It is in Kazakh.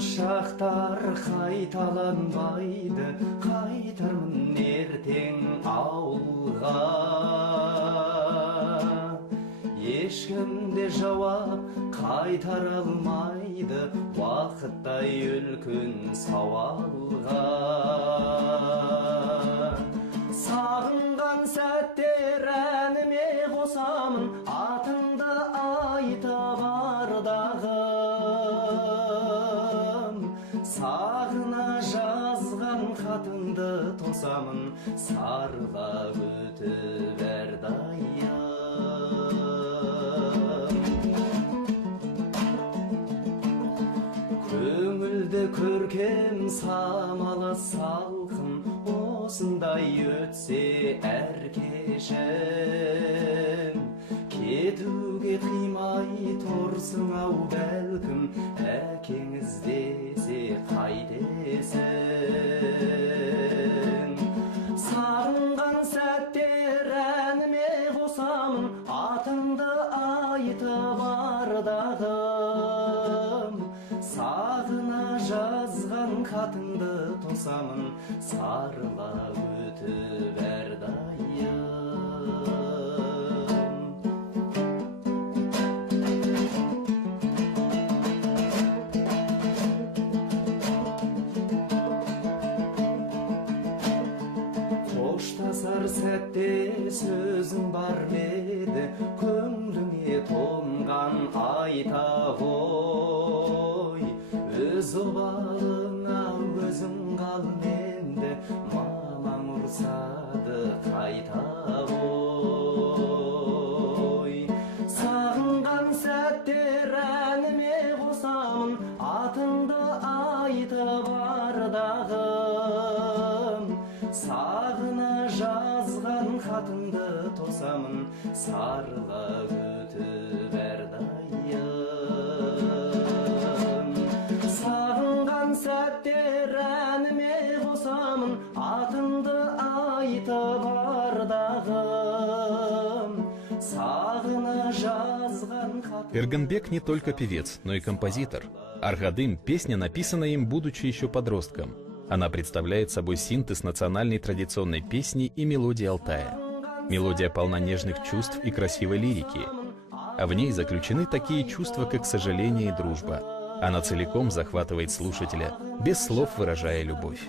шақтар қайталанбайды, қайтармын ертең ауылға. Ешкім де жауап қайтара алмайды, уақыттай үлкен сауалға. Сағынған сәттер әніме қосамын, атыңды айтып ардағым. Сағына жазған хатыңды тосамын, сарыла өтіп әрдайым. Көңілді көркем самалы салқын, осындай өтсе әр кешім. Кетуге қимай тұрсың ау бәлкім, әкең іздесе қайтесің. Сағынған сәттер әніме қосамын, атыңды айтып ардағым. Сағына жазған хатыңды тосамын, сарыла өтіп әрдайым. Қоштасар сәтте сөзің бар еді, көңліңе тоңған айта ғой. Өз обалыңа өзің қал енді, мамаң ұрсады қайта ғой. Сағынған сәттер әніме қосамын, атыңды айтып ардағым. Сағына жазған хатыңды тосамын, сарыла өтіп әрдайым. Сағынған сәттер әніме қосамын, атыңды айтып ардағым. Сағына жазған хатыңды... Эргенбек не только певец, но и композитор. «Аргадым» — песня, написанная им, будучи еще подростком. Она представляет собой синтез национальной традиционной песни и мелодии Алтая. Мелодия полна нежных чувств и красивой лирики, а в ней заключены такие чувства, как сожаление и дружба. Она целиком захватывает слушателя, без слов выражая любовь.